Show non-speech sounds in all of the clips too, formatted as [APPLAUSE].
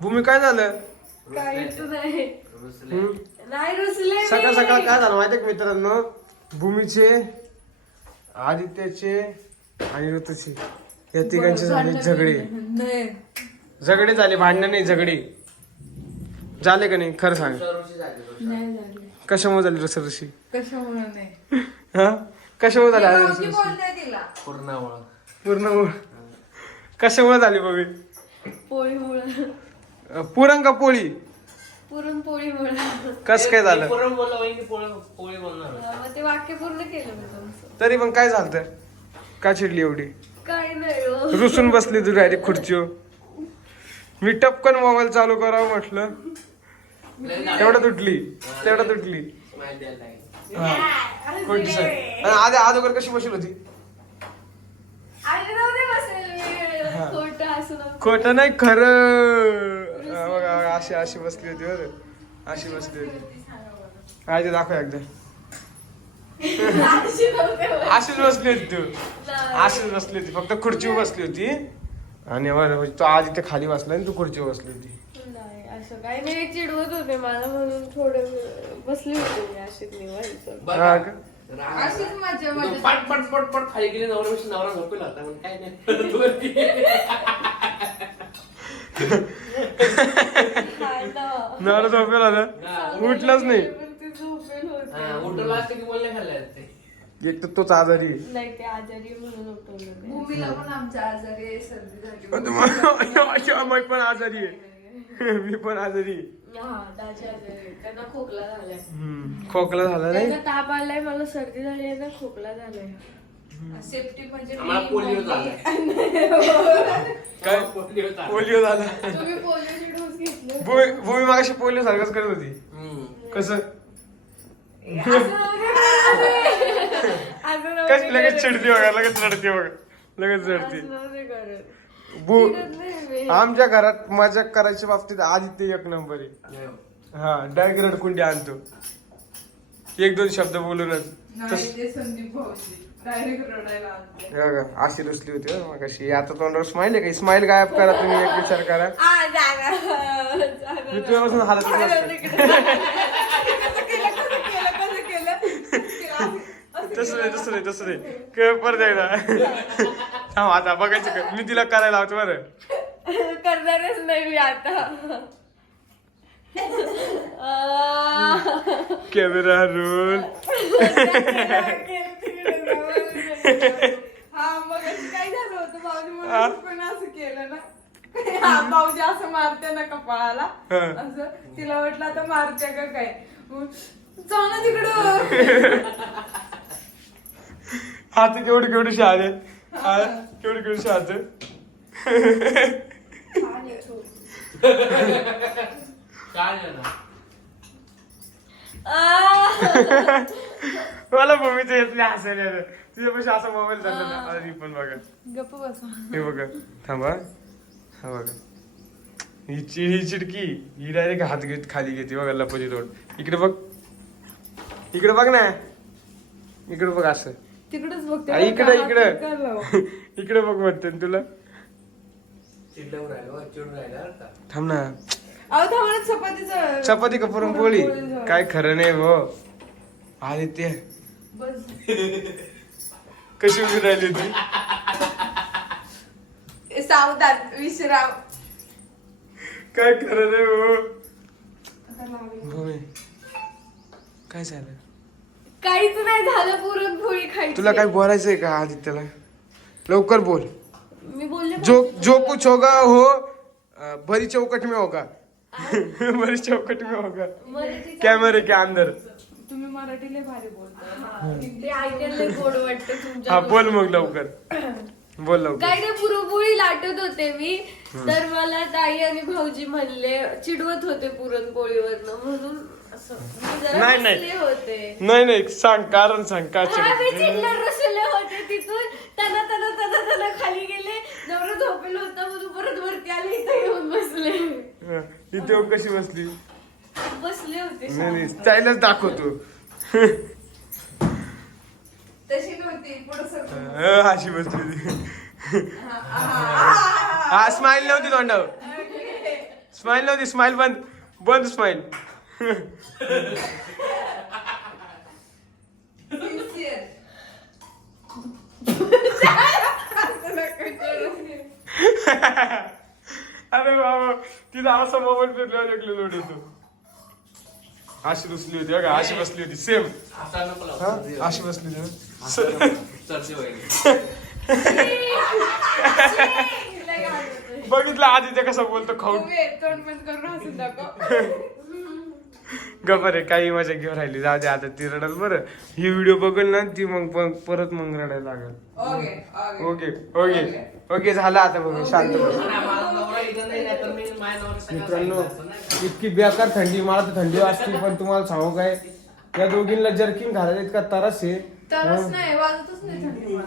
भूमी काय झालं? काहीच नाही. हम्म? नाही रुसले मी. सकाळ सकाळ काय झालं माहितीये का मित्रांनो? भूमीचे आदित्याचे आणि ऋतूचे. या तिघांचे झाले झगडे. नाही. झगडे झाले भांडण नाही झगडे. झाले का नाही? खरं सांग. नाही झाले. कशामुळे झाले रसरशी कशामुळे नाही. हा? कशामुळे झाले आज रसरशी तिला. पूर्ण कशामुळे झाली बघ पोळीमुळे. पुरण का पोळी कस काय झालं? मग ते वाक्य पूर्ण केलं मी तुमचं. तरी पण काय झालं का चिडली एवढी? काय नाही हो. रुसून बसली तू डायरेक्ट खुर्चीवर. मी टपकन मोबाईल चालू करावं म्हटलं. तेवढं तुटली तेवढं तुटली कोणती side? आणि आधी अगोदर कशी बसली होती? बसेल मी खोटं असं नव्हतं. खोट नाही खरं. हा, बघा बघा, अशी अशी बसली होती बरं. अशी बसली होती. आधी दाखव एकदा. अशी नव्हते बसेल. अशीच बसली होती तू. अशीच बसली होती. फक्त खुर्चीवर बसली होती. आणि बरं, तो आधी ते खाली बसला आणि तू खुर्चीवर बसली होती. नाही असं काही नाही. चिडवत होते मला म्हणून थोडं बसली होती मी अशीच निवांत. हा का? अशीच मजा मजा. पट पट पट पट खाली गेली नवरा नवरा झोपेल होता काय नाही. [LAUGHS] नवरा झोपेला ना उठलाच नाही पण ते झोपेल होते. हा, उठवलं असतं की बोलले खाल्ले असते एक तर तोच आजारी आहे. नाही ते आजारी आहे म्हणून उठवलं ते. भूमीला पण आमच्या आजारी आहे, सर्दी झाली माझी अम्माई पण आजारी आहे [LAUGHS] मी पण आजारी आहे. हा दाजी आजारी आहे. त्यांना खोकला झालाय हम्म. खोकला झाला नाही त्यांना ताप आलाय मला सर्दी झाली आहे ना खोकला झालाय सेफ्टी म्हणजे आम्हाला मी, पोलिओ मम्मी, झालाय [LAUGHS] काय? पोलिओ झालाय. पोलिओ झाला. तुम्ही पोलिओचे डोस घेतले. भूमी भूमी मागाशी पोलिओ सारखंच करत होती. हम्म. कसं? कशी लगेच. चिडते बघा लगेच रडते बघा. लगेच रडते. भू. आमच्या घरात मजा करायच्या बाबतीत आदित्य एक नंबर आहे. नाही. हा. डायरेक्ट रडकुंडी आणतो. एक दोन शब्द बोलूनच. नाही तस- ते संदीप भाऊजी. डायरेक्ट रडायला आले बघा अशी रुसली होती मग कशी आता तोंडावर स्माइल आहे का? स्माइल गायब करा तुम्ही एक विचार करा. आ, जागा. जागा. मी तुझ्यापासून हालत. तिकडे. तसं नाही तसं नाही तसं नाही क- परत एकदा. थांब आता बघायचं का मी तिला करायला लावतो बरं. करणारच नाही मी आता. कॅमेरा [LAUGHS] रोल [LAUGHS] हा मग [LAUGHS] काय झालं होतं भाऊजी म्हणून पण असं केलं ना हा, भाऊजी असं मारते ना कपाळाला. असं तिला वाटलं आता मारते का काय जाऊ ना तिकडं हात केवढी केवढी शहाद आहे केवढी केवढी शहाद काय. आ, मला मम्मीचं येतले हसायला आलं. तुझ्यापाशी असा मोबाईल झाला ना अरे पण बघा. गप्प बसा. हे बघा. थांबा. हा बघा. ही चि ही चिडकी ही डायरेक्ट हात घेत खाली घेते. बघा लपची तोड. इकडे बघ. इकडे बघ ना. इकडे बघ असं. तिकडेच बघते. इकडे इकडे. इकडे बघ म्हणते ना तुला. थांब ना. अहो थांबा चपातीचं चपाती का पुरणपोळी? पुरणपोळी काय खरं नाही हो. आदित्य. कशी उभी राहिली होती? सावधान विश्राम. काय खरं नाही हो भूमी. काय झालं? काहीच नाही झालं पुरणपोळी खायची. तुला काय बोलायचंय का आदित्यला? लवकर बोल. मी बोलले जो जो कुछ होगा हो. अ, भरी चौकट में होगा. भरी [LAUGHS] चौकट में होगा. कैमरे के अंदर. तुम्ही मराठीला भारी बोलता हा, ते ऐकायला लय गोड वाटतं हा तुमच्या बोल मग लवकर. बोल लवकर. काय नाही पुरणपोळी लाटत होते मी. तर मला ताई आणि भाऊजी म्हणले चिडवत होते पुरणपोळीवरनं. म्हणून असं मी जरा नाही, नाही. बसले होते. नाही नाही सांग कारण सांग का हा, मी रसले होते तिथून. तना तना तना तना खाली गेले. नवरा झोपेल होता म्हणून परत वरती आले इथं येऊन बसले. इथे येऊन कशी बसली? बसले होते नाही नाही शांत. त्यालाच दाखवतो. तशी नव्हती पुढं अ, अशी बसली होती. हा स्माइल नव्हती तोंडावर. स्माइल नव्हती स्माइल बंद बंद स्माइल Sincere. अरे बाबा तिथं असा मोबाईल फिरल्यावर ऐकलेलं होतो अशी बसली होती बघा अशी बसली होती. सेम. अशी बसली होती. बघितलं आधी ते कसं बोलतो खाऊन. उभे, तोंड बंद करून हसून दाखव. गप्पा रे काही मजा घेऊन राहिली. जाऊ दे आता ती रडल बरं. ही व्हिडिओ बघल ना ती मग परत मग रडायला लागल. Okay, okay. Okay okay. Okay झालं आता बघ शांत बस. मित्रांनो? इतकी बेकार थंडी मला तर थंडी वाजते पण तुम्हाला सांगू काय? या दोघींना जर्किंग घालायला इतका तरस आहे. तरच हं. नाही वाजतच नाही थंडी मला.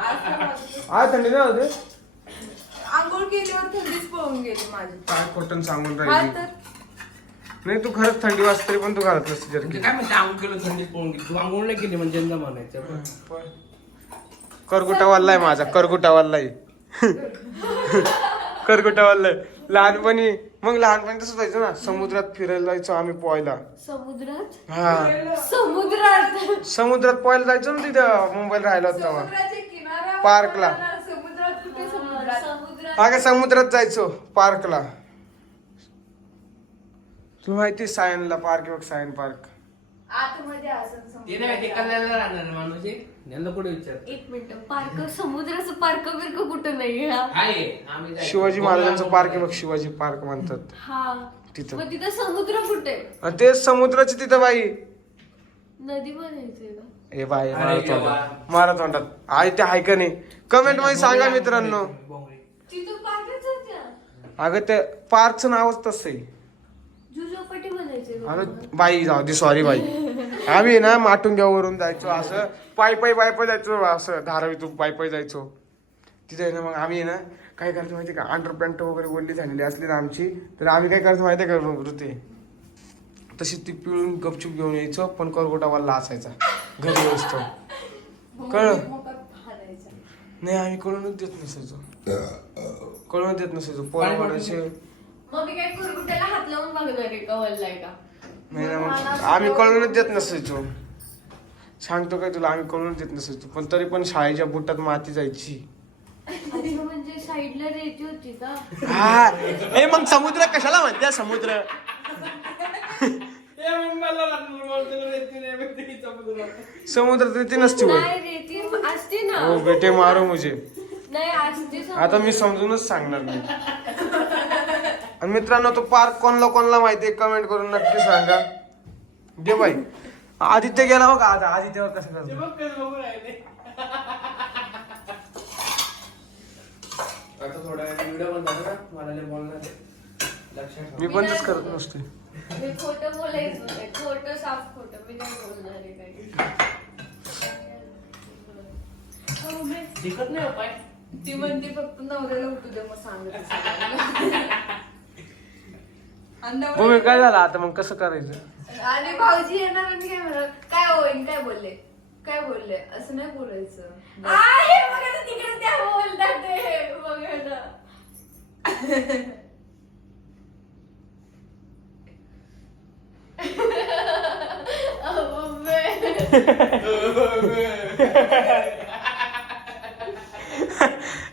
आज तर वाजतच. आज थंडी नाही होते? आंघोळ केल्यावर थंडीच पळून गेली माझी. काय खोटं सांगून हा राहिली तर नाही तू खरंच थंडी वाजते तरी पण तू घालत नसते म्हणजे जर्किंग काय म्हणते आंघोळ केलं थंडीत पळून गेली? तू आंघोळ नाही केली म्हणजे यंदा म्हणायचं. करगुटा वाल्लाय माझा करगुटा वाल्लाय [LAUGHS] वाल्लाय लहानपणी मग लहानपणी तसंच व्हायचं ना समुद्रात फिरायला जायचो आम्ही पोहायला. समुद्रात? हा. समुद्रात? समुद्रात पोहायला जायचो ना तिथं मुंबईला राहिला होता तेव्हा. समुद्राच्या किनाऱ्यावर पार्कला. जाणार, समुद्रात कुठे समुद्रात? समुद्रात. अगं समुद्रात जायचो पार्कला. तुला माहिती सायनला पार्क बघ सायन पार्क. आतमध्ये असेल ते नाही माहिती समुद्रात. कल्याणला राहणार माणूस? आहे. यांना कुठे विचार एक मिनिट पार्क समुद्राचं पार्क बिर्क कुठं नाही हा आहे आम्ही जायचो. शिवाजी महाराजांचं पार्क आहे बघ शिवाजी पार्क म्हणतात. हा. तिथं. मग तिथं समुद्र कुठे? आणि ते समुद्राची तिथं बाई. नदी म्हणायचंय का? ए बाई अरे मारा देवा. तोंडात मारा तोंडात. आहे ते आहे का नाही? कमेंटमध्ये सांगा मित्रांनो. बोंगळे. तिथं पार्कच होत्या. अगं ते पार्कचं नावच तसं आहे. तुम्हाला? बाई जाऊ दे सॉरी बाई. आम्ही ना माटुंग्यावरून जायचो असं पायी पायी पायी पायी जायचो असं धारावीतून पायी पायी जायचो. तिथे आहे ना मग आम्ही आहे ना काय करतो माहिती का अंडर पॅन्ट वगैरे ओढली झालेली असली ना आमची तर आम्ही काय करतो माहिती का ऋते तशी ती पिळून गपचूप घेऊन यायचो पण करगोटावाला असायचा घरी असतो फाडायचा. नाही आम्ही कळूनच देत नसायचो. कळूनच देत नसायचो. पोरं म्हणायचे मग मी काय करू त्याला हात लावून बघणार आहे का वल्लाय का? नाही ना मग आम्ही कळूनच देत नसायचो. सांगतो काय तुला आम्ही कळूनच देत नसायचो. पण तरी पण शाळेच्या बुटात माती जायची. अच्छा म्हणजे साईडला रेती होती का? हा. ए मग समुद्र कशाला म्हणते समुद्र? [LAUGHS] त्याला रेती नाही समुद्रात. समुद्रात रेती नसते होय. नाही रेती असते ना. हो बेटे मारो मुझे. नाही असते आता मी समजूनच सांगणार नाही. [LAUGHS] आणि मित्रांनो तो पार्क कोणला कोणला माहितीये? कमेंट करून नक्की सांगा. दे बाई. आदित्य गेला बघा. आता आदित्य कसं ते करतो. आता थोडा व्हिडिओ बंद झाला ना मला लय बोलणार आहे. लक्षात ठेव. मी बंदच करत नसते. मी खोटं बोलायचं नाही खोटं साफ खोटं. मी नाही बोलणार आहे काही. हो, मी- दिसत नाही हो पाय. ती म्हणते फक्त नवऱ्याला उठू दे मग सांगत. [LAUGHS] भूमी काय झालं? आता मग कसं करायचं? आणि भाऊजी येणार आणि काय म्हणणार? काय होईल काय बोलले? काय बोलले? असं नाही बोलायचं. आहे बघा ना तिकडे त्या बोलतात ते बघा ना [LAUGHS] अहो, मम्मी. [LAUGHS]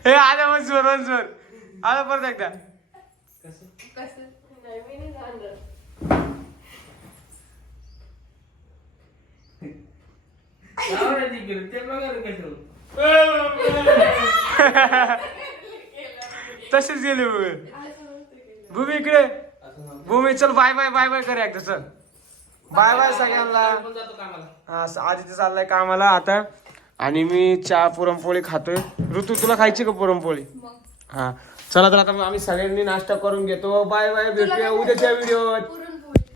हे आलं मग जोर मग जोर. आलं परत एकदा. कसं? तशीच गेली भूमी. भूमी इकडे. भूमी चल बाय बाय बाय बाय कर एकदा चल. बाय बाय सगळ्यांना. हा आधी ते चाललाय कामाला आता. आणि मी चहा पुरणपोळी खातोय. ऋतू तुला खायची का पुरणपोळी? हा. चला तर आता आम्ही सगळ्यांनी नाश्ता करून घेतो. बाय बाय भेटूया उद्याच्या व्हिडिओत.